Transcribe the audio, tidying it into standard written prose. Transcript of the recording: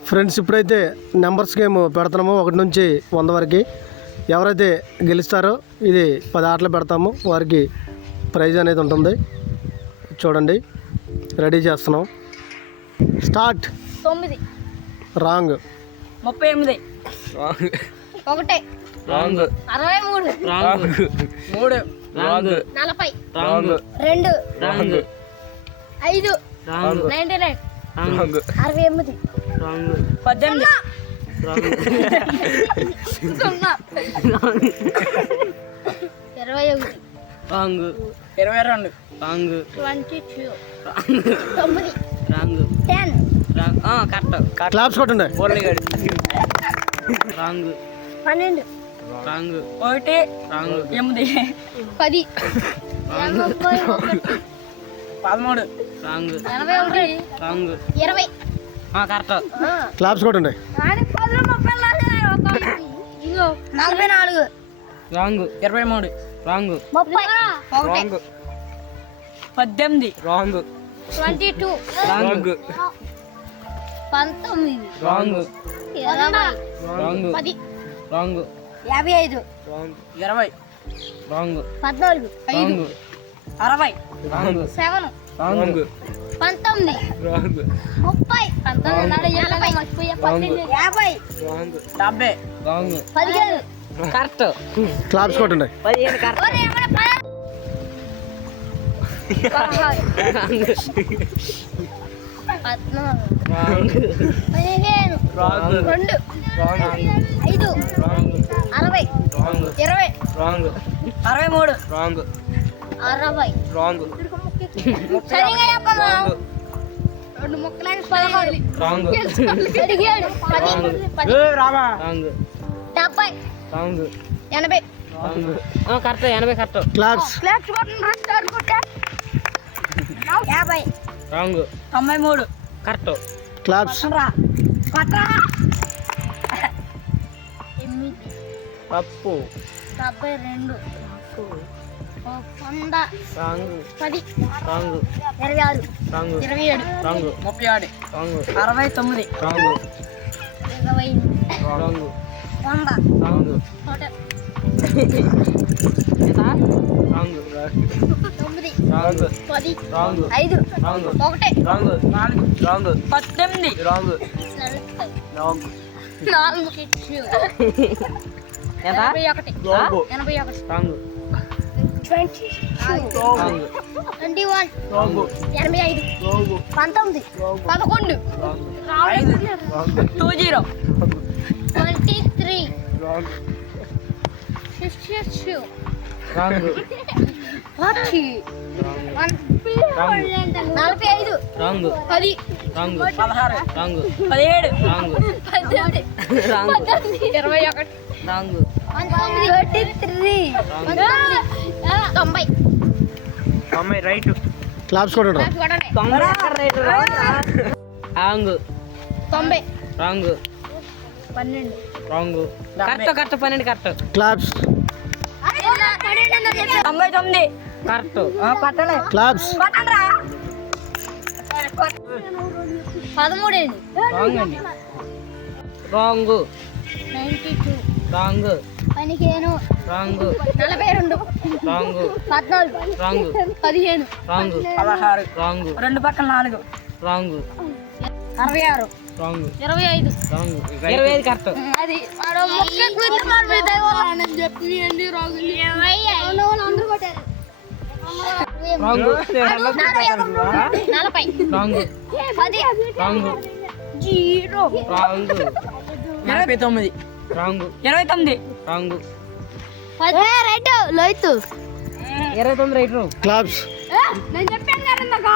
Friends, ఇప్పుడైతే numbers game పెడుతున్నాము 1 నుంచి 100 వరకు. ఎవరైతే గెలుస్తారో ఇది 10 ఆటలు పెడతాము, వారికి ప్రైజ్ అనేది ఉంటుంది. చూడండి, రెడీ చేస్తున్నాం. Start. 9 wrong. 38 wrong. 1 wrong. 63 wrong. 3 wrong. 40 wrong. 2 wrong. 5 wrong. 99 wrong. 68 wrong. 18 wrong. 21 wrong. 22 wrong. 22 wrong. 9 wrong. 10 wrong. Correct. Claps కొట్టండి. బోర్లిగాడు. Wrong. 12 wrong. 1 wrong. 8 10 13 wrong. 81 wrong. 20 correct. Claps కొట్టండి. 44 wrong. 23 wrong. 30 wrong. 18 wrong. 22 wrong. 19 wrong. 20 wrong. 10 wrong. 55 wrong. 20 wrong. 14 5 60 wrong. 7 wrong. 19 wrong. 30 40 50 wrong. 70 wrong. 17 correct. Claps కొట్టండి. 15 correct. ఒరే ఏమన్నా 16 wrong. 15 wrong. 2 wrong. 5 wrong. 60 wrong. 20 wrong. 63 wrong. 60 wrong. సరిగా చెప్పమ్మా wrong. 2 ముక్కలకి 16 wrong. 17 10 Rama. Wrong. 70 wrong. 80 wrong. Correct. 80 correct. Claps. Claps కొట్టండి అనుకుంటా 50 wrong. 93 correct. Claps. కొట్టరా తప్పు. 72 100 wrong. 10 wrong. 26 wrong. 27 wrong. 36 wrong. 69 wrong. 20 wrong. 100 wrong. Total wrong. 9 wrong. 10 wrong. 5 wrong. 1 wrong. 4 wrong. 18 wrong. Wrong. 4 Kichu 81 wrong. 81 wrong. 20 wrong. 21 wrong. 85 19 11 wrong. 20 23 wrong. 62 wrong. 40 45 wrong. 10 wrong. 16 wrong. 17 wrong. 18 wrong. 21 wrong. 33 90 అమ్మాయి right. Claps కొట్టండి. Wrong. 90 wrong. 12 wrong. Correct. Correct. 12 correct. Claps. 99 correct. కొట్టలే claps. 13 wrong అండి. Wrong. 92 wrong. 15 wrong. 42 wrong. 14 wrong. 15 wrong. 16 wrong. 2 పక్కన 4 wrong. 66 wrong. 25 wrong. 25 correct. అది వాడు మొక్క గుర్తు మార్పితే చెప్పి ఎన్ని రోజులు అందరూ కొట్టారు wrong. 40 wrong. 10 wrong. 0 wrong. 29 wrong. 29 wrong. Right light 29 right. Claps. నేను చెప్పాను కదా ఇందాక